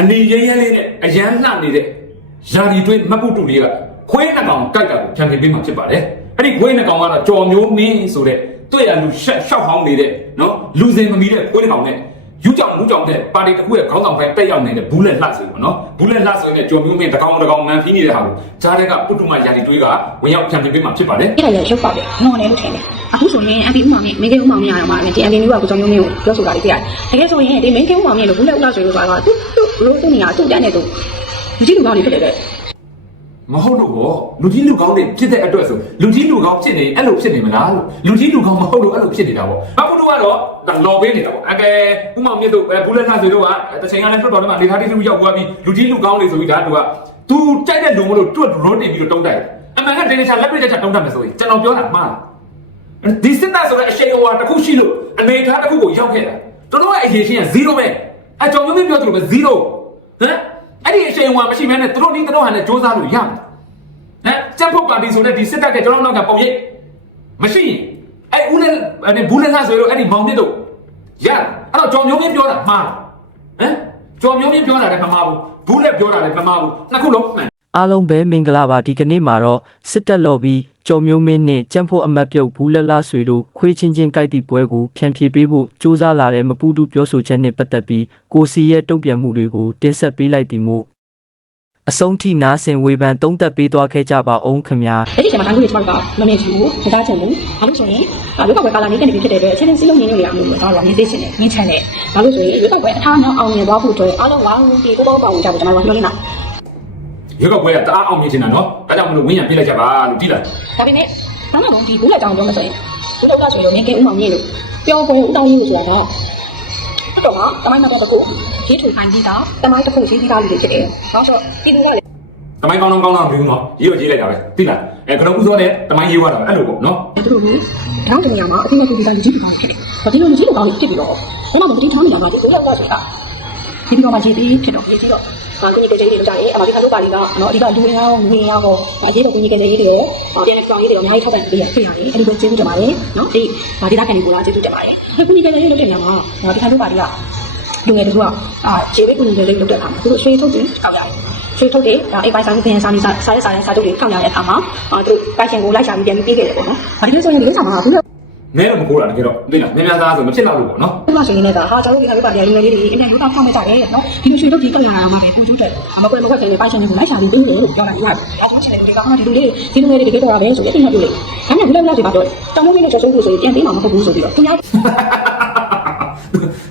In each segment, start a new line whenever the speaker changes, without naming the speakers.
အနေရဲရဲလေးနဲ့အရန်လှနေတဲ့ယာဒီတွင်းမပုတ်တူလေးကခွေးနှစ်ကောင်ကြိုက်တာကိုဖြန်ပြပေးမှာဖြစ်ပါတယ်အဲ့ဒီခွေးနှစ်ကောင်ကတော့ကြော်မျိုးမင်းဆိုတဲ့တွေ့ရလူရှက်ရှောက်ဟောင်းနေတဲ့နော်လူစင်မမီတဲ့ခွေးတစ်ကောင်နဲ့ ယူကြောင်မူကြောင်တဲ့ပါတီတစ်ခုရဲ့ခေါင်းဆောင်ဘက်တက်ရောက်နေတဲ့ဘူးလက်လှဆိုပေါ့နော်ဘူးလက်လှဆိုတဲ့ကြော်မျိုးမင်းတကောင်တကောင်မှန်ဖီးနေတဲ့ဟာကိုကြားတဲ့ကပုတ္တမယာဒီတွင်းကဝင်ရောက်ဖြန်ပြပေးမှာဖြစ်ပါတယ်
အဲ့ဒါရရုပ်ပေါက်တယ်ငေါ်တယ်လို့ထင်တယ်အခုဆိုရင် MP ဥမောင်နဲ့မင်းကဥမောင်နဲ့ရတော့မှဒီ MP မျိုးကကိုကြောင့်မျိုးမျိုးကိုပြောဆိုတာလေးပြရတယ်တကယ်ဆိုရင်ဒီမင်းကဥမောင်နဲ့လို့ဘူးလက်ဥလားဆိုလို့ဆိုတော့သူသူလို့သူ့နေရာသူ့တက်နေသူလူကြီးလူကောင်းနေဖြစ်တယ်တဲ့
မဟုတ်လို့ဗောလူကြီးလူကောင်းတွေဖြစ်တဲ့အတွက်ဆိုလူကြီးလူကောင်းဖြစ်နေအဲ့လိုဖြစ်နေမလားလို့လူကြီးလူကောင်းမဟုတ်လို့အဲ့လိုဖြစ်နေတာဗောဘာလို့ကတော့လော်ပေးနေတာဗောအကဲဥမောင်မြင့်တို့ဘူးလက်ထဆိုတို့ကတချိန်ကလည်းထွက်တော်ထဲမှာလေထားတိတိရောက်သွားပြီးလူကြီးလူကောင်းတွေဆိုပြီးဒါတူက तू ကြိုက်တဲ့လူမလို့တွတ်ရိုးတင်ပြီးတော့တုံးတိုက်အမှန်ကတင်းနေချာလက်ပြတဲ့ချာတုံးတတ်မယ်ဆိုရင်ကျွန်တော်ပြောတာမှားဒီစစ်သားဆိုတဲ့အရှိန်အဝါတစ်ခုရှိလို့အနေထားတစ်ခုကိုရောက်ခဲ့တာတို့တို့ရဲ့အရေးချင်းက0ပဲအကြောင်းမျိုးပြောသလိုပဲ0ဟမ် အဲ့ဒီအရှိန်အဝါမရှိမဲနဲ့တို့ဒီတို့ဟန်နဲ့စ조사လို့ရမှာဟမ်စက်ဖို့ပါတီဆိုတဲ့ဒီစစ်တပ်ကကျွန်တော်တို့ကပုံရိပ်မရှိရင်အဲ့ဦးနဲ့အဲ့ဘူးနဲ့ငါဆိုတော့အဲ့ဒီမောင်တစ်တို့ရအဲ့တော့ကြော်မျိုးမင်းပြောတာမှားဟမ်ကြော်မျိုးမင်းပြောတာလည်းမမှားဘူးဘူးနဲ့ပြောတာလည်းမမှားဘူးနှစ်ခုလုံးမှန်
အားလုံးပဲမင်္ဂလာပါဒီကနေ့မှာတော့စစ်တပ်လော်ပြီးကြော်မျိုးမင်းနဲ့ကြံ့ဖို့အမတ်ပြုတ်ဘူးလက်လားဆွေတို့ခွေးချင်းချင်းကြိုက်သည့်ပွဲကိုဖြန့်ဖြေပေးဖို့စူးစမ်းလာတဲ့မပူတူပြောဆိုချက်နဲ့ပတ်သက်ပြီးကိုစီရဲ့တုံ့ပြန်မှုတွေကိုတင်ဆက်ပေးလိုက်သည်မို့အဆုံးထိနားဆင်ဝေဖန်သုံးသပ်ပေးသွားခဲ့ကြပါအောင်ခင်ဗျာ
အဲ့ဒီချိန်မှာတိုင်းကိုကျွန်တော်ကမမြင်ဘူးမသားချင်ဘူးဘာလို့ဆိုရင်ရုပ်ောက်ပွဲကာလာနေကနေဖြစ်တဲ့အတွက်ချင်းချင်းစီးလုံးနေနေရမျိုးတော့တော့မြင်သိချင်တယ်မြင်ချင်တယ်ဘာလို့ဆိုရင်ရုပ်ောက်ပွဲအထားနောက်အောင်မြင်သွားဖို့အတွက်အားလုံးဝိုင်းဒီကိုပေါ့ပေါ့ဝင်ကြဖို့ကျွန်တော်ကပြောနေတာ
ရွက်ကောက်ပွဲကတအားအောင်မြင်နေတာနော်ဒါကြောင့်မလို့ဝင်းရံပြလိုက်ကြပါလို့တိလိုက်
ဒါပေမဲ့ဘာမှမဟုတ်ဒီဘူးလက်တောင်ပြောမဆိုရင်ဘူးလောက်ကဆိုရင်မင်းကဥမောင်ကြီးလို့ပြောပွဲဥတောင်းကြီးလို့ဆိုတာကအဲ့တော့မှတမိုင်းမှာတော့တကူရေးထူခိုင်းပြီးသားတမိုင်းတစ်ခုရေးပြီးသားလူတွေဖြစ်တယ်။ဘာလို့ဆိုတော့ပြည်သူကလေ
တမိုင်းကောင်းကောင်းကောင်းကောင်းပြီးနော်ရေးတော့ရေးလိုက်တာပဲတိလိုက်အဲခဏဦးစောနဲ့တမိုင်းရေးသွားတာပဲအဲ့လိုပေါ့နော်
သူတို့ကတောင်းတနေရာမှာအတိမတူပြီးသားလူကြီးလူကောင်းဖြစ်တယ်။ဘာဒီလိုလူကြီးလူကောင်းဖြစ်ပြီးတော့ဘယ်မှာမတတိထောင်းနေတာကဒီဘူးလောက်ကဆိုတာ ဒီပြီးတော့မှရေးပြီးဖြစ်တော့ရေးပြီးတော့အာကိုကြီးကလေးတွေကြားတယ်အမဒီခါတို့ပါလီကနော်အဓိကလူရင်းအောင်လူရင်းအောင်ကိုအရေးတော့ကိုကြီးကလေးတွေရောပြန်နေပြောင်းရေးတွေရောအများကြီးထောက်ပံ့ပေးရဖြစ်ရတယ်အဲ့ဒီကိုကျေးဇူးတင်ပါတယ်နော်ဒီဒါဒေတာခံနေကိုလားကျေးဇူးတင်ပါတယ်ကိုကြီးကလေးတွေလုပ်တဲ့နေရာမှာနော်ဒီခါတို့ပါလီကလူငယ်တို့ကအာခြေဝဲကိုကြီးကလေးလုပ်တဲ့အခါမှာသူတို့ရွှေထုတ်တယ်ကောက်ရတယ်ရွှေထုတ်တယ်ဒါအိမ်ပိုင်ဆိုင်ပြန်စာမီစာစာရဲစာရဲစာတုပ်တွေကောက်ရတဲ့အခါမှာအာသူတို့ပိုင်ရှင်ကိုလိုက်ရှာပြီးပြန်ပြီးပေးခဲ့တယ်ပေါ့နော်ဘာဒီလိုဆိုရင်ဒီကိစ္စမှာဘူးလို့
နဲတော့မကိုးတာတကယ်တော့သိလားများများသားဆိုမဖြစ်တော့လို့ပေါ့နော်
ဒီမှာဆိုရင်လည်းဒါဟာကျွန်တော်တို့ဒီခါလေးပါပြန်လူငယ်လေးတွေအင်းနဲ့ရိုးသားဖောင်းနေကြတယ်နော်ဒီလိုရွှေထုတ်ကြီးကောက်ရတာမှာပဲကိုကျိုးတယ်မကွယ်မကွက်ခင်နဲ့ပိုင်ရှင်တွေကိုလိုက်ရှာပြီးပေးတယ်လို့ပြောတာဒီမှာဒါကျွန်တော်ချင်တယ်ဒီကောင်ကဒီလိုလေးဒီလူငယ်တွေတကယ်တော့ရပဲဆိုပြီးအပြင်မှာပြောလေဒါနဲ့ဘယ်လောက်လောက်ဒီပါတော့တောင်းလို့မင်းနဲ့ကြော်ဆုံးဖို့ဆိုရင်ပြန်ပေးမှာမဟုတ်ဘူးဆိုပြီးတော့သူများ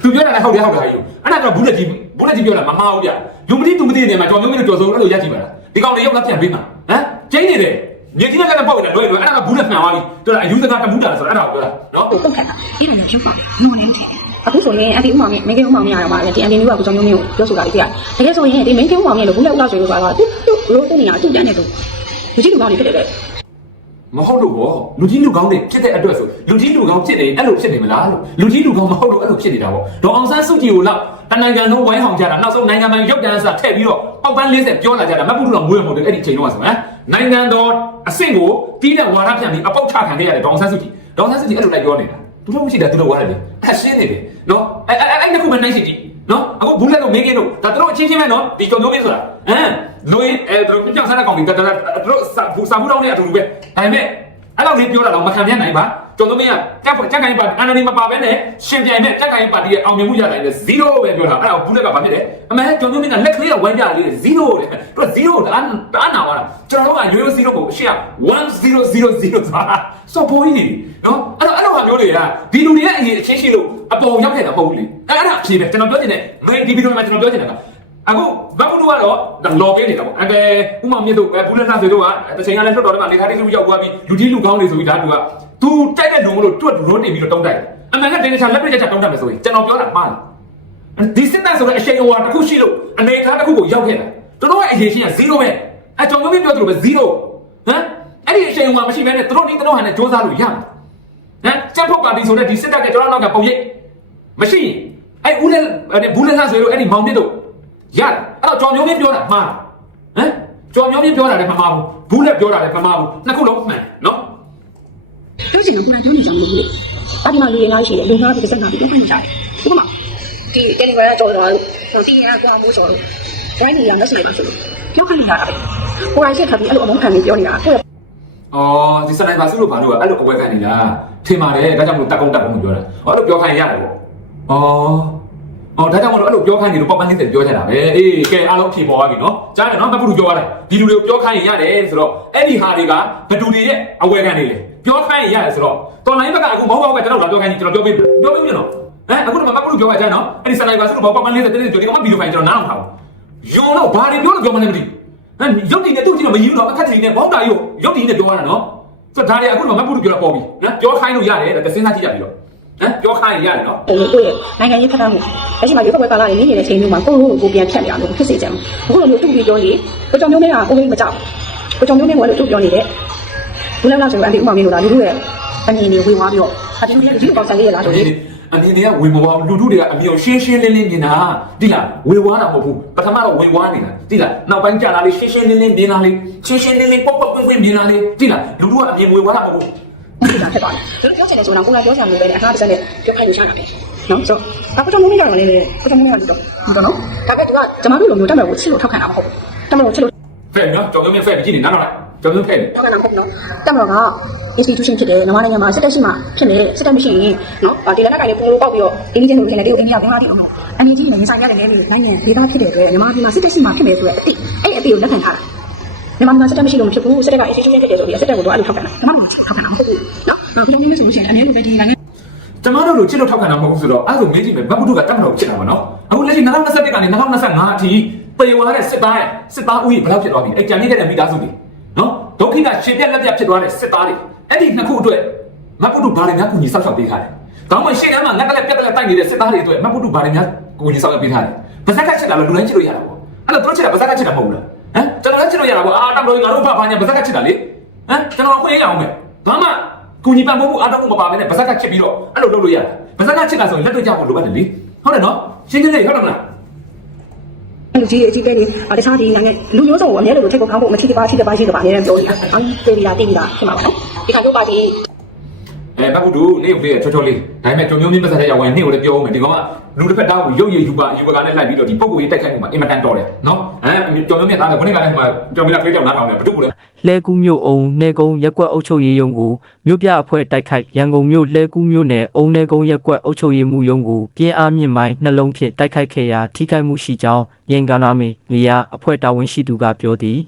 သူပြောတာလည်းဟုတ်တယ်ဟုတ်တယ်ယူအဲ့ဒါကဘူးလက်ကြီးဘူးလက်ကြီးပြောတာမမှားဘူးဗျလူမသိသူမသိနေမှာကြော်မျိုးမျိုးကြော်စိုးအဲ့လိုရက်ကြည့်ပါလားဒီကောင်လေးရောက်လာပြန်ပေးမှာဟမ်ကျင်းနေတယ် မြေကြီးနဲ့လည်းပေါက်နေတယ်လွယ်လွယ်အဲ့ဒါကဘူးလက်မှန်သွားပြီပြောတာအယူစကားတမှုတာဆိုတော့အဲ့ဒါကိုပြောတာနော်
ကိုတုတ်ခတ်တာအဲ့ဒါလည်းရုပ်ပါငေါ်နေလို့ထင်တယ်အခုဆိုရင်အဒီဥမောင်နဲ့မင်းကဥမောင်နဲ့ရတော့မှဒီအန်ဒီမျိုးကကိုကြောင့်မျိုးမျိုးပြောဆိုတာလေးပြရတယ်တကယ်ဆိုရင်ဒီမင်းကဥမောင်နဲ့လို့ဘူးလက်ဥလားဆိုလို့ဆိုတာကသူသူလို့သူ့နေရာသူ့တန်းနေသူလူကြီးလူကောင်းတွေဖြစ်တယ်တဲ့
မဟုတ်လို့ဗောလူကြီးလူကောင်းတွေဖြစ်တဲ့အတွက်ဆိုလူကြီးလူကောင်းဖြစ်နေအဲ့လိုဖြစ်နေမလားလို့လူကြီးလူကောင်းမဟုတ်လို့အဲ့လိုဖြစ်နေတာဗောဒေါအောင်ဆန်းစုကြည်ကိုလောက်တနိုင်ငံလုံးဝိုင်းဟောင်ကြတာနောက်ဆုံးနိုင်ငံပိုင်ရုပ်တန်းစာထည့်ပြီးတော့ပေါက်ပန်း40ပြောလာကြတာမတ်ပုလူတော်မွေးမဟုတ်တယ်အဲ့ဒီချိန်တော့ဆိုဟမ် နိုင်ငံတော်အဆင့်ကိုတီးတဲ့ဝါဒပြန်ပြီးအပေါက်ချခံခဲ့ရတယ်ဒေါအောင်ဆန်းစုကြည်ဒေါအောင်ဆန်းစုကြည်အဲ့လိုလိုက်ပြောနေတာသူတို့မရှိတာသူတို့ဝါဒလေအရှင်းနေတယ်နော်အဲ့အဲ့အဲ့နှစ်ခုမှနိုင်စီကြည့်နော်အခုဘူးလက်လို့မင်းကင်းတို့ဒါတို့အချင်းချင်းပဲနော်ဒီကြော်မျိုးမင်းဆိုတာဟမ်လူရင်းအဲတို့ပြောင်းစားတဲ့ကောင်တွေဒါဒါတို့စာဘူးစာဘူးတော့နဲ့အတူတူပဲဒါပေမဲ့အဲ့လောက်လေးပြောတာတော့မခံပြနိုင်ပါ ကျွန်တော်မင်းကတက်ဖွက်တက်ကိုင်းပါအန်နီမပါဘဲနဲ့ရှင်ပြိုင်နဲ့တက်ကိုင်းပါတီရဲ့အောင်မြင်မှုရတိုင်းလေ0ပဲပြောတာအဲ့ဒါဘူးလက်ကဘာဖြစ်လဲအမေကျွန်တော်မင်းကလက်ကလေးကဝိုင်းကြလေး0တဲ့သူက0တအားတအားနာသွားတာကျွန်တော်တို့ကရိုးရိုး0ကိုအရှိက1000ဆိုတာစောပေါ်ကြီးနော်အဲ့တော့အဲ့လိုဟာမျိုးတွေကဒီလူတွေရဲ့အရေးအချင်းရှိလို့အပေါ်ရောက်ခဲ့တာမဟုတ်ဘူးလေအဲ့အဲ့ဒါအဖြေပဲကျွန်တော်ပြောချင်တယ် main ဒီဗီဒီယိုမှာကျွန်တော်ပြောချင်တာကအခုဘတ်ဘူးကတော့လော်ပေးနေတာပေါ့အဲ့ဒါဥမာမြင့်တို့ဘူးလက်သားတွေတို့ကတစ်ချိန်ကလည်းလွတ်တော်တွေမှာနေသားတွေလူရောက်သွားပြီးလူကြီးလူကောင်းတွေဆိုပြီးဒါတူက तू တိုက်တဲ့လူမလို့တွတ်ရိုးတင်ပြီးတော့တုံးတိုက်အမှန်ကတင်းချာလက်ပြချက်ချတုံးတတ်မယ်ဆိုရင်ကျွန်တော်ပြောတာမှားလားဒီစစ်တပ်ဆိုတဲ့အရှိန်အဝါတစ်ခုရှိလို့အနေထားတစ်ခုကိုရောက်ခဲ့တာတို့တို့ရဲ့အရေးချင်းက0ပဲအကြောင်းမျိုးပြောသလိုပဲ0ဟမ်အဲ့ဒီအရှိန်အဝါမရှိဘဲနဲ့တို့နီးတို့ဟန်နဲ့စ조사လို့ရမှာဟမ်ကြက်ဖို့ပါတီဆိုတဲ့ဒီစစ်တပ်ကကျွန်တော်တို့ကပုံရိပ်မရှိရင်အဲ့ဦးလက်ဘူးလက်ဆဆိုလို့အဲ့ဒီမောင်တစ်တို့ရတယ်အဲ့တော့ကြောင်မျိုးမျိုးပြောတာမှားဟမ်ကြောင်မျိုးမျိုးပြောတာလည်းမမှားဘူးဘူးလက်ပြောတာလည်းမမှားဘူးနှစ်ခုလုံးမှန်နော်
ပြောချင်တာကကျွန်တော်ကြောင်းနေကြမလို့လေ။အဒီမှာလူရင်းသားရှိတယ်လူသားတွေစက်နာပြီးတော့ဖိုင်နေကြတယ်။ဥပမာဒီတယ်လီဂရမ်ကြော်သွားလို့တီးရကွာမိုးဆိုလို့ join နေရမရှိရပါဆိုလို့ပြောခိုင်းနေတာပဲကိုရိုင်းချက်ခါပြီးအဲ့လိုအမုန်းခံပြီးပြောနေတာကို
အော်ဒီစနိုက်ပါစုလို့ဘာလို့အဲ့လိုအဝဲခံနေတာထင်ပါတယ်ဒါကြောင့်မလို့တက်ကုန်းတက်ကုန်းပြောတာဟောအဲ့လိုပြောခိုင်းရတယ်ပေါ့အော် အော်ဒါကြောင့်မလို့အဲ့လိုပြောခိုင်းနေလို့ပေါ့ပန်းလေးတွေပြောချင်တာပဲအေးကဲအားလုံးဖြေပေါ်သွားပြီနော်ကြားတယ်နော်မပုလူပြောရတယ်ဒီလူတွေကိုပြောခိုင်းရင်ရတယ်ဆိုတော့အဲ့ဒီဟာတွေကဘဒူတွေရဲ့အဝဲခံနေလေပြောခိုင်းရင်ရတယ်ဆိုတော့တော်လိုင်းဘက်ကအခုမဟုတ်ပါဘူးကကျွန်တော်တို့ပြောခိုင်းရင်ကျွန်တော်ပြောပြပြောပြပြနော်ဟမ်အခုတော့မပုလူပြောရကြနော်အဲ့ဒီစနိုက်ပါစုလို့ပေါ့ပန်းလေးတွေတင်းတင်းကြိုဒီကမှဗီဒီယိုဖိုင်ကျွန်တော်နားအောင်ထားဘူးယုံတော့ဘာတွေပြောလို့ပြောမှလည်းမသိဟမ်ရုပ်တည်နဲ့သူ့ကြည့်တော့မယူတော့အခက်တည်နဲ့ဘောင်းတာရုပ်ရုပ်တည်နဲ့ပြောရတာနော်ဆိုတော့ဒါတွေအခုတော့မပုတ်ပြောတော့ပေါ်ပြီနော်ပြောခိုင်းလို့ရတယ်တဲ့စဉ်းစားကြည့်ကြပြီတော့ ဟမ်ပြောခိုင်းရတယ်နော်
ဟိုကိုယ့်ရဲ့နိုင်ငံရေးခက်ခဲမှုလက်ရှိမှာရုပ်ဘက်ကာလာနေနေတဲ့ချိန်မျိုးမှာကိုယ့်ကိုယ်ကိုပြန်ဖြတ်နေအောင်လို့ဖြစ်စေချင်ဘူးအခုလိုမျိုးတူပြီးပြောနေကိုကြောင်မျိုးနဲ့ကကိုယ်ကြီးမကြောက်ကိုကြောင်မျိုးနဲ့ကလည်းတူပြောနေတယ်ဘူးလည်းလားဆိုတော့အန်တီဥမာမင်းတို့လားလူတို့ရဲ့အမြင်တွေဝေဝါးပြီးတော့အတီလူရဲ့လူကြီးပေါင်းဆိုင်လေးရလားဆို
အနေ
ပြီး
နဲ့အနေနဲ့ကဝင်မဝါလူထုတွေကအမြင်ရှင်းရှင်းလင်းလင်းမြင်တာတိလားဝင်ဝါတာမဟုတ်ဘူးပထမတော့ဝင်ဝါနေတာတိလားနောက်ပိုင်းကြာလာလေးရှင်းရှင်းလင်းလင်းမြင်လာလေးရှင်းရှင်းလင်းလင်းပေါ့ပေါ့ပွင့်ပွင့်မြင်လာလေးတိလားလူထုကအမြင်ဝင်ဝါတာမဟုတ်ဘူး
ဖြစ်တာဖြစ်သွားတယ်တို့ပြောချင်တယ်ဆိုတော့ကိုယ်ကပြောချင်လို့ပဲအခါတစ်စက်နဲ့ပြောခိုင်းလို့ရှာတာပဲနော်ဆိုတော့ကိုကြောင်မျိုးနဲ့ကတော့လည်းကိုကြောင်မျိုးနဲ့ကတော့ဒီတော့နော်ဒါပေမဲ့သူကကျမတို့လိုမျိုးတက်မယ်ကိုချစ်လို့ထောက်ခံတာမဟုတ်ဘူးတက်မယ်ကိုချစ်လို့
ဖဲ့နော်ကြောင်မျိုးဖဲ့ကြည့်နေနားတော့လားကြောင်မျိုးဖဲ့နေ
ထောက်ခံတာမဟုတ်ဘူးနော်တက်မယ်က institution ဖြစ်တယ်မြန်မာနိုင်ငံမှာစစ်တပ်ရှိမှဖြစ်နေစစ်တပ်မရှိရင်နော်ဒီလက်နက်ကလည်းပုံလို့ပေါက်ပြီးတော့အင်းကြီးချင်းလို့ထင်တယ်ဒီအင်းကြီးကဘယ်မှာတည်အောင်အန်ကြီးနဲ့ရင်ဆိုင်ရတယ်လေနိုင်ငံဒေသဖြစ်တဲ့အတွက်မြန်မာပြည်မှာစစ်တပ်ရှိမှဖြစ်မယ်ဆိုတဲ့အတိအဲ့အတိကိုလက်ခံထားတာ မြန်မာပြည်မှာစစ်တပ်မရှိလို့မဖြစ်ဘူးစစ်တပ်က institution ဖြစ်တယ်ဆိုပြီးစစ်တပ်ကိုတော့အဲ့လိုထောက်ခံတာမြန်မာပြည်ထောက်ခံတာမဟုတ်ဘူးနော်ဘယ်လိုမျိုးဆိုလို့ရှိရင်အမြဲတမ်းပဲဒီနိုင်ငံ
ကျမတို့လိုချစ်လို့ထောက်ခံတာမဟုတ်ဘူးဆိုတော့အဲ့ဒါဆိုမေးကြည့်မယ်မပုထုကတက်မတော်ဖြစ်တာပါနော်အခုလက်ရှိ2021ကနေ2025အထိပေဝါတဲ့စစ်သားရဲ့စစ်သားဦးရေဘယ်လောက်ဖြစ်သွားပြီအဲ့ကြံနေတဲ့မိသားစုတွေနော်ဒုက္ခိတရှင်ပြက်လက်ပြက်ဖြစ်သွားတဲ့စစ်သားတွေအဲ့ဒီနှစ်ခုအတွက်မပုထုဘာတွေများကူညီဆောက်ရှောက်ပေးထားတယ်။ကောင်းမရှင်းထဲမှာငက်ကလေးပြက်ကလေးတိုက်နေတဲ့စစ်သားတွေအတွက်မပုထုဘာတွေများကူညီဆောက်ရှောက်ပေးထားတယ်။ဗဇက်ကချစ်တာလို့လူတိုင်းချစ်လို့ရတာပေါ့။အဲ့တော့သူတို့ချစ်တာဗဇက်ကချစ်တာမဟုတ်ဘူးလား။ဟမ် ကျွန်တော်လည်းချစ်လို့ရတာပေါ့အာတမလို့ငါတို့ဘာဘာညာဗဇက်ကချစ်တာလေ။ဟမ်ကျွန်တော်ခွင့်ရအောင်မယ်။ဘာမှကူညီပံ့ပိုးမှုအားထုတ်မှုမပါဘဲနဲ့ဗဇက်ကချစ်ပြီးတော့အဲ့လိုလုပ်လို့ရတယ်။ဗဇက်ကချစ်တာဆိုရင်လက်တွေ့ကြဖို့လိုအပ်တယ်လေ။ဟုတ်တယ်နော်။ရှင်းရှင်းလေးဟုတ်တယ်မလား။
လူကြီးအကြီးပဲနေတခြားဒီနိုင်ငံလူမျိုးစုံကိုအများလို့ထိပ်ကိုကောင်းဖို့မထိတပါထိတပါရှိတော့ပါအများပြောနေတာ။အော်တေးပြီးလားတေးပြီးလားဖြစ်မှာပါနော်။ဒီခါတို့ပါတီ
အဲဘတ်ဘူးတို့နေုပ်လေးချောချောလေးဒါပေမဲ့ကြုံမျိုးမင်းပတ်သက်တဲ့ရောက်ဝင်နေကိုလည်းပြောအောင်မယ်ဒီကောင်ကလူတစ်ဖက်တောင်းကိုရုပ်ရည်ယူပါယူပါကနဲ့လိုက်ပြီးတော့ဒီပုံကိုကြီးတိုက်ခိုက်မှုမှာအင်မတန်တော်တယ်နော်အဲကြုံမျိုးမြတ်သားကခုနကလည်းဟိုမှာကြုံမျိုးကဖေးကြောင်နားထောင်တယ်ဘဒုကလည်း
လှဲကူးမြို့အုံနေကုန်းရက်ကွက်အုပ်ချုပ်ရေးရုံးကိုမြို့ပြအဖွဲ့တိုက်ခိုက်ရန်ကုန်မြို့လှဲကူးမြို့နယ်အုံနေကုန်းရက်ကွက်အုပ်ချုပ်ရေးမှုရုံးကိုပြင်းအားမြင့်မိုင်းနှလုံးဖြင့်တိုက်ခိုက်ခဲ့ရာထိခိုက်မှုရှိကြောင်းရင်ကနာမီမီယာအဖွဲ့တာဝန်ရှိသူကပြောသည်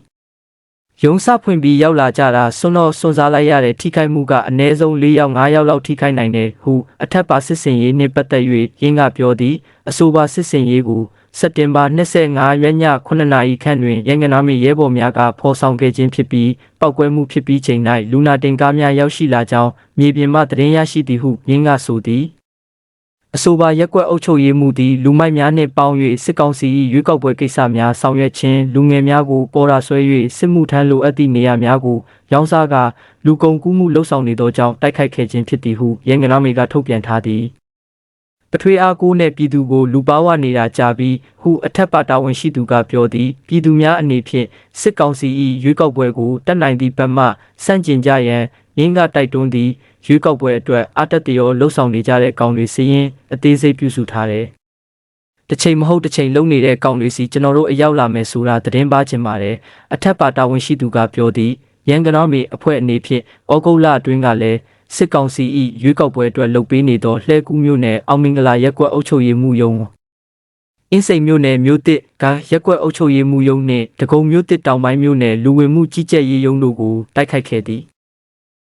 ရုံစဖွင့်ပြီးရောက်လာကြတာစွန်းတော့စွန့်စားလိုက်ရတဲ့ထိခိုက်မှုကအနည်းဆုံး၄ယောက်၅ယောက်လောက်ထိခိုက်နိုင်တယ်ဟုအထက်ပါစစ်စင်ရေးနှင့်ပတ်သက်၍ရင်းကပြောသည်အဆိုပါစစ်စင်ရေးကိုစက်တင်ဘာ25ရက်ည9နာရီခန့်တွင်ရန်ကုန်နာမီရဲဘော်များကဖော်ဆောင်ခဲ့ခြင်းဖြစ်ပြီးပောက်ကွဲမှုဖြစ်ပြီးချိန်၌လူနာတင်ကားများရောက်ရှိလာကြောင်းမြေပြင်မှသတင်းရရှိသည်ဟုရင်းကဆိုသည် အဆိုပါရက်ကွက်အုပ်ချုပ်ရေးမှုသည်လူမိုက်များနှင့်ပေါင်း၍စစ်ကောင်စီ၏ရွေးကောက်ပွဲကိစ္စများဆောင်ရွက်ခြင်းလူငယ်များကိုပေါ်ရာဆွဲ၍စစ်မှုထမ်းလိုအပ်သည့်နေရာများကိုရောင်းစားကလူကုန်ကူးမှုလှုပ်ဆောင်နေသောကြောင့်တိုက်ခိုက်ခဲ့ခြင်းဖြစ်သည်ဟုရန်ကုန်နာမီကထုတ်ပြန်ထားသည် ပထွေးအားကိုးနဲ့ပြည်သူကိုလူပါဝနေတာကြပြီးဟုအထက်ပါတာဝန်ရှိသူကပြောသည်ပြည်သူများအနေဖြင့်စစ်ကောင်စီ၏ရွေးကောက်ပွဲကိုတက်နိုင်သည့်ဘက်မှစန့်ကျင်ကြရန်ရင်းကတိုက်တွန်းသည့်ရွေးကောက်ပွဲအတွက်အတက်တရောလှုပ်ဆောင်နေကြတဲ့ကောင်တွေစီရင်အသေးစိတ်ပြုစုထားတယ်။တစ်ချိန်မဟုတ်တစ်ချိန်လုံနေတဲ့ကောင်တွေစီကျွန်တော်တို့အရောက်လာမယ်ဆိုတာသတင်းပါချင်ပါတယ်။အထက်ပါတာဝန်ရှိသူကပြောသည်ရန်ကနောမီအဖွဲ့အနေဖြင့်ဩဂုတ်လအတွင်းကလည်း စစ်ကောင်စီ၏ရွေးကောက်ပွဲအတွက်လုပ်ပေးနေသောလှဲကူးမျိုးနယ်အောင်မင်္ဂလာရက်ကွက်အုပ်ချုပ်ရေးမှုယုံအင်းစိန်မျိုးနယ်မျိုးတစ်ကရက်ကွက်အုပ်ချုပ်ရေးမှုယုံနှင့်တကုံမျိုးတစ်တောင်ပိုင်းမျိုးနယ်လူဝင်မှုကြီးကြပ်ရေးယုံတို့ကိုတိုက်ခိုက်ခဲ့သည်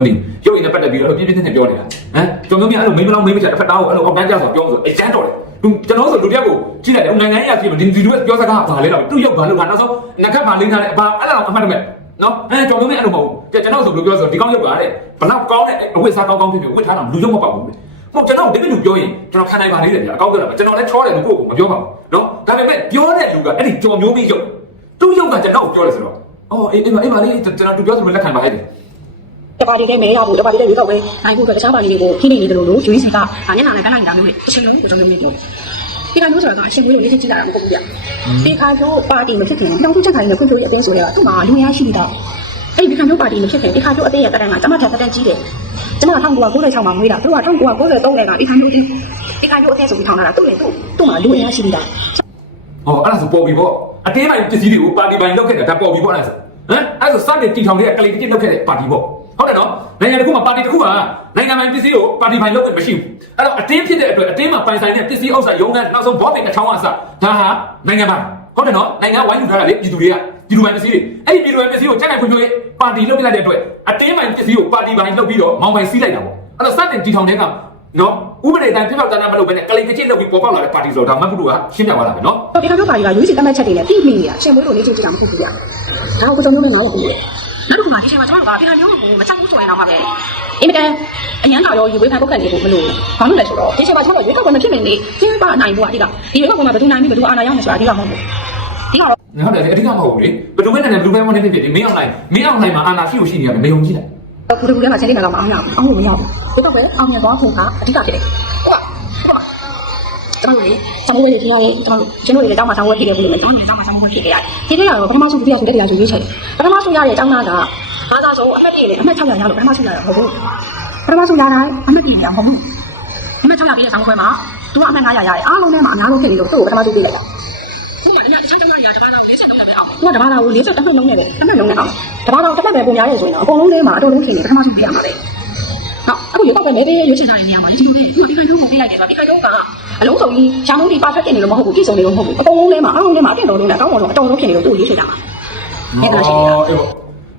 ဒီရုပ်ရည်နဲ့ပတ်သက်ပြီးတော့ပြင်းပြင်းထန်ထန်ပြောနေတာဟမ်ကြုံမျိုးမြတ်အဲ့လိုမိမလောင်းမိမချတစ်ဖက်တောင်းကိုအဲ့လိုအောက်တန်းကြဆိုပြောဆိုအကျန်းတော်တယ်သူကျွန်တော်ဆိုလူတယောက်ကိုကြည့်လိုက်တယ်နိုင်ငံရေးအဖြစ်ဒီဒီလူကပြောစကားဘာလဲတော့သူ့ရုပ်ဘာလို့ဘာနောက်ဆုံးငကတ်ဘာလိမ့်ထားတယ်ဘာအဲ့ဒါတော့အမှတ်တမဲ့နော်အဲကြုံမျိုးမြတ်အဲ့လိုမဟုတ်ဘူးကျွန်တော်ဆိုလူပြောဆိုဒီကောင်းရုပ်ပါတဲ့ဘလောက်ကောင်းတဲ့အဝတ်စားကောင်းကောင်းဖြစ်ဖြစ်ဝတ်ထားတာလူရုပ်မပေါက်ဘူးမဟုတ်ကျွန်တော်ဒီလိုပြောရင်ကျွန်တော်ခံနိုင်ပါသေးတယ်ဗျာအကောင်းပြောတာကျွန်တော်လည်းချောတယ်လို့ကိုယ့်ကိုမပြောပါဘူးနော်ဒါပေမဲ့ပြောတဲ့လူကအဲ့ဒီကြော်မျိုးပြီးရုပ်သူ့ရုပ်ကကျွန်တော်ပြောတယ်ဆိုတော့အော်အေးအေးမအေးမလေးကျွန်တော်သူပြောဆိုလက်ခံပါဟဲ့
တပါတီတဲ့မဲရဖို့တပါတီတဲ့ရွေးကောက်ပွဲနိုင်ဖို့အတွက်တခြားပါတီတွေကိုဖိနေနေတယ်လို့လို့ UEC ကညနာနဲ့ကမ်းလိုက်နေတာမျိုးနဲ့အချိန်လုံးကိုကျွန်တော်တို့ပြောဒီကမျိုးဆိုတော့အချိန်မျိုးလေးချင်းကြည့်လာတာမဟုတ်ဘူးဗျဒီခါမျိုးပါတီမဖြစ်ခင်တောင်ထချက်ခိုင်းတဲ့ခွင့်ပြုရေးအတင်းဆိုရဲကသူ့မှာလူရရှိနေတာအဲ့ဒီခါမျိုးပါတီမဖြစ်ခင်ဒီခါမျိုးအတင်းရဲ့တက်တိုင်းကကျမထက်တက်တန်းကြီးတယ်ကျမ1996မှာမွေးတာသူက1993တဲ့ကဒီခါမျိုးဒီဒီဒီကမျိုးအသေးဆိုပြီးထောင်လာတာသူ့ရင်သူ့သူ့မှာလူအင်အားရှိပြီးသား
ဟောအဲ့ဒါဆိုပေါ်ပြီပေါ့အတင်းပိုင်းပစ္စည်းတွေကိုပါတီပိုင်းလောက်ခဲ့တာဒါပေါ်ပြီပေါ့အဲ့ဒါဆိုဟမ်အဲ့ဒါဆိုစတင်တီထောင်တဲ့ကလေးတစ်လောက်ခဲ့တဲ့ပါတီပေါ့ ဟုတ်တယ်နော်နိုင်ငံတစ်ခုမှာပါတီတစ်ခုကနိုင်ငံပိုင်းပစ္စည်းကိုပါတီပိုင်းလောက်ခဲ့မရှိဘူးအဲ့တော့အတင်းဖြစ်တဲ့အတွက်အတင်းမှာပိုင်ဆိုင်တဲ့ပစ္စည်းဥစ္စာရုံးကနောက်ဆုံးဘောပင်တစ်ထောင်အစဒါဟာနိုင်ငံပိုင်းဟုတ်တယ်နော်နိုင်ငံဝိုင်းယူထားတာလေပြည်သူတွေကပြည်သူပိုင်းပစ္စည်းတွေအဲ့ဒီပြည်သူပိုင်းပစ္စည်းကိုကျန်တဲ့ဖွံ့ဖြိုးရေးပါတီလုပ်ပြလိုက်တဲ့အတွက်အတင်းပိုင်းပစ္စည်းကိုပါတီပိုင်းလုပ်ပြီးတော့မောင်ပိုင်စီးလိုက်တာပေါ့အဲ့တော့စတင်တီထောင်တဲ့ကနော်ဥပဒေတိုင်းပြပောက်တန်းတန်းမလုပ်ဘဲနဲ့ကလေးကကြည့်လုပ်ပြီးပေါ်ပေါက်လာတဲ့ပါတီဆိုတော့ဒါမှတ်ဖို့ကရှင်းပြသွားတာပဲနော်
ဒီကမျိုးပါရီကရွေးချယ်တတ်မှတ်ချက်တွေနဲ့ပြည်ပြီးနေတာရှင်မွေးလို့နေချင်းကြည့်တာမဟုတ်ဘူးဗျာဒါကိုကိုစုံမျိုးနဲ့ငါ့ကိုပြီးတယ် နောက်တစ်ခုကဒီချိန်မှာကျွန်တော်တို့ကဒီကမျိုးကိုမချက်ဘူးဆိုရင်တော့မှပဲအင်မတန်အញ្ញမ်းတာရောယူဝေးခံပုတ်ကန်နေဖို့မလို့ဘာလို့လဲဆိုတော့ဒီချိန်မှာကျွန်တော်ရွေးကောက်ပွဲမဖြစ်မနေကျင်းပနိုင်ဖို့အဓိကဒီရွေးကောက်ပွဲမှာဘယ်သူနိုင်ပြီဘယ်သူအာဏာရမယ်ဆိုတာအဓိကမဟုတ်ဘူးဒီကတော့
ဟုတ်တယ်လေအဓိကမဟုတ်ဘူးလေဘယ်လိုပဲနဲ့ဘယ်လိုပဲမနေဖြစ်ဖြစ်ဒီမင်းအောင်နိုင်မင်းအောင်နိုင်မှာအာနာရှိလို့ရှိနေရတယ်မယုံကြည်လိုက်
ဘူးတူကူထဲမှာချင်းလေးမှာတော့မအောင်ရအောင်အောင်လို့မရဘူးဒီတော့ပဲအောင်မြင်သွားဖို့ကအဓိကဖြစ်တယ်ဟုတ်ပါ ကျွန်တော်တို့ဆောင်းဝဲတွေဖြစ်ရတယ်ကျွန်တော်တို့ကျွန်တော်တို့လည်းတောင်းမှဆောင်းဝဲဖြစ်ခဲ့ဘူးလေကျွန်တော်တို့တောင်းမှဆောင်းဝဲဖြစ်ခဲ့ရတယ်ဒီနေ့ကတော့ပထမဆုံးဒုတိယဆုံးတတိယဆုံးရွေးချယ်ပထမဆုံးရတဲ့အကြောင်းသားကဘာသာဆုံးအမှတ်ပြည့်နဲ့အမှတ်600ရလို့ပထမဆုံးရတာမဟုတ်ဘူးပထမဆုံးရတာအမှတ်ပြည့်နေတာမဟုတ်ဘူးအမှတ်600ပြည့်တဲ့ဆောင်းခွဲမှာသူကအမှတ်900ရတယ်အားလုံးထဲမှာအများဆုံးဖြစ်နေလို့သူ့ကိုပထမဆုံးပြည့်လိုက်တာခုမှအများအချိုးကျောင်းရတပါးလာကို40လုံးနဲ့ပဲအောင်သူကတပါးလာကို40တစ်မှတ်လုံးနဲ့ပဲတစ်မှတ်လုံးနဲ့အောင်တပါးလာတစ်မှတ်ပဲပုံများရဲဆိုရင်တော့အကုန်လုံးထဲမှာအတော်လုံးဖြစ်နေပထမဆုံးပြရမှာပဲနော်အခုရုပ်ောက်ပဲမဲပေးရွေးချယ်ထားတဲ့နေရာမှာဒီလိုနဲ့ဒီမှာဒီခိုင်တုံးကိုပေးလိုက်တယ်ဆိုတော့ဒီခိုင်တုံးက အလုံးစုံကြီးရှားလုံးဒီပါဖက်ဖြစ်နေလို့မဟုတ်ဘူးပြည့်စုံနေလို့မဟုတ်ဘူးအကုန်လုံးထဲမှာအားလုံးထဲမှာအပြည့်တော်လုံးနဲ့အကောင်းပေါ်ဆုံးအတော်ဆုံးဖြစ်နေလို့သူ့ကိုရွေးချယ်တာပါအဲ့ဒါရှိနေတာ
အေးပေါ့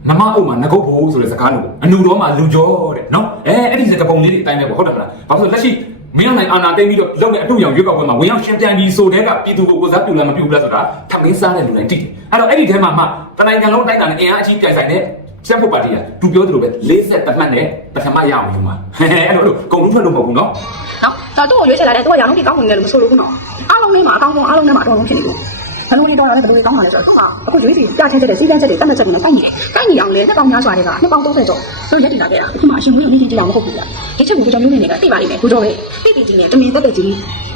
နမအုပ်မှာငကုတ်ဖို့ဆိုတဲ့စကားလို့အနူတော်မှာလူကြောတဲ့နော်အဲအဲ့ဒီစကားပုံလေးတွေအတိုင်းပဲပေါ့ဟုတ်တယ်မလားဘာလို့လဲလက်ရှိမင်းအောင်နိုင်အာနာသိမ့်ပြီးတော့လုပ်တဲ့အတူရောင်ရွေးကောက်ပွဲမှာဝင်ရောက်ရှင်းပြပြီးဆိုတဲ့ကပြည်သူကိုကိုစားပြုလားမပြုဘူးလားဆိုတာထမင်းစားတဲ့လူတိုင်းသိတယ်အဲ့တော့အဲ့ဒီထဲမှာမှတနိုင်ငံလုံးတိုင်းတာနဲ့အင်အားအကြီးပြိုင်ဆိုင်တဲ့စက်ဖို့ပါတီကသူပြောသလိုပဲ40တမှတ်နဲ့ပထမရအောင်ယူမှာဟဲ့အဲ့လိုလို့ဂုံလုံးထွက်လို့မဟုတ်ဘူးနော်
နော် ဒါသူ့ကိုရွေးချယ်လာတယ်သူကရောင်လုံးဒီကောင်းနေတယ်လို့မဆိုလို့ဘူးနော်အားလုံးထဲမှာအကောင်းဆုံးအားလုံးထဲမှာအတော်ဆုံးဖြစ်နေလို့ဘယ်လိုလေးတော့လဲဘယ်လိုလေးကောင်းပါလဲဆိုတော့သူကအခုရွေးစီပြချဲချက်တဲ့စီးကန်းချက်တွေတတ်မှတ်ချက်တွေနဲ့ကိုက်နေတယ်ကိုက်နေအောင်လေနှစ်ပေါင်းများစွာတွေကနှစ်ပေါင်း30ကျော်သူရက်တည်လာခဲ့တာအခုမှအရှင်မွေးကိုနေချင်းကြည့်အောင်မဟုတ်ဘူးလားဒီချက်ကိုကိုကြောင့်မျိုးနေနေကသိပါလိမ့်မယ်ကိုကြောပဲသိသိချင်းနဲ့တမင်တက်တက်ကြီး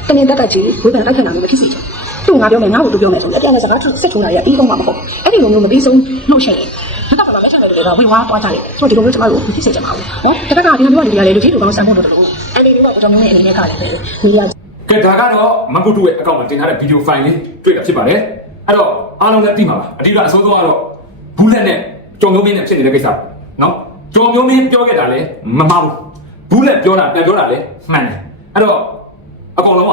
တမင်တက်တက်ကြီးဝေဖန်တိုက်ခတ်တာမျိုးမဖြစ်စေချင်သူငါပြောမယ်ငါ့ကိုသူပြောမယ်ဆိုရင်အပြန်လည်းစကားစစ်ထုံးတာရပြီးဆုံးမှာမဟုတ်အဲ့ဒီလိုမျိုးမပြီးဆုံးလို့ရှိရင်မတော့ကတော့လက်ချက်တွေတော့ဝေဝါးသွားကြတယ်ဆိုတော့ဒီလိုမျိုးကျွန်တော်တို့ဖြစ်စေချင်ပါဘူးနော်တစ်ခါကဒီလိုမျိုးကလည်းလူကြီးလူကောင်းဆန်ဖို့တော့လို့ အဲ့ဒီလိုကကိုကြောင့်မျိုးနဲ့အနေနဲ့ကလည်းနေရာ
ကဲဒါကတော့မကုတုရဲ့အကောင့်မှာတင်ထားတဲ့ဗီဒီယိုဖိုင်လေးတွေ့တာဖြစ်ပါတယ်အဲ့တော့အားလုံးလည်းသိမှာပါအဓိကအဆုံးဆုံးကတော့ဘူးလက်နဲ့ကြော်မျိုးမင်းနဲ့ဖြစ်နေတဲ့ကိစ္စနော်ကြော်မျိုးမင်းပြောခဲ့တာလည်းမမှားဘူးဘူးလက်ပြောတာပြန်ပြောတာလည်းမှန်တယ်အဲ့တော့အကောင်လုံးက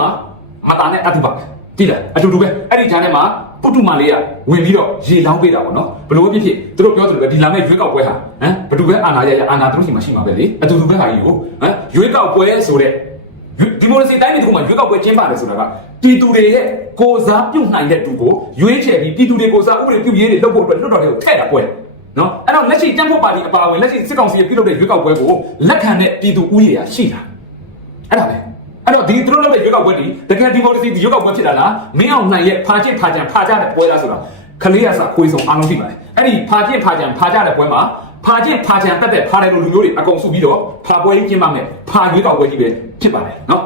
မတာနဲ့အတူပါကြည့်လားအတူတူပဲအဲ့ဒီဂျာနဲ့မှာ ပုတုမလေးကဝင်ပြီးတော့ရေလောင်းပေးတာပေါ့နော်ဘလို့ဖြစ်ဖြစ်သူတို့ပြောသလိုပဲဒီလာမယ့်ရွေးကောက်ပွဲဟာဟမ်ဘယ်သူပဲအာဏာရရအာဏာသူတို့ရှိမှရှိမှာပဲလေအတူတူပဲဟာကြီးကိုဟမ်ရွေးကောက်ပွဲဆိုတဲ့ဒီမိုကရေစီတိုင်းပြည်တစ်ခုမှာရွေးကောက်ပွဲကျင်းပတယ်ဆိုတာကပြည်သူတွေရဲ့ကိုယ်စားပြုတ်နိုင်တဲ့သူကိုရွေးချယ်ပြီးပြည်သူတွေကိုယ်စားဥပဒေပြုရေးတွေလုပ်ဖို့အတွက်လွှတ်တော်တွေကိုထည့်တာပွဲနော်အဲ့တော့လက်ရှိတန်းဖို့ပါတီအပါအဝင်လက်ရှိစစ်ကောင်စီရဲ့ပြုလုပ်တဲ့ရွေးကောက်ပွဲကိုလက်ခံတဲ့ပြည်သူဥယျာဉ်ရှိတာအဲ့ဒါပဲ အဲ့တော့ဒီသူတို့လုပ်တဲ့ရွေးကောက်ပွဲဒီတကယ်ဒီမိုကရေစီရွေးကောက်ပွဲဖြစ်တာလားမင်းအောင်နိုင်ရဲ့ဖာကျင့်ဖာကြံဖာကြတဲ့ပွဲလားဆိုတာခလေးရစာကိုယ်ဆောင်အားလုံးသိပါတယ်အဲ့ဒီဖာကျင့်ဖာကြံဖာကြတဲ့ပွဲမှာဖာကျင့်ဖာကြံတက်တဲ့ဖာတယ်လိုလူမျိုးတွေအကုန်စုပြီးတော့ဖာပွဲကြီးကျင်းပမယ်ဖာရွေးကောက်ပွဲကြီးပဲဖြစ်ပါတယ်နော်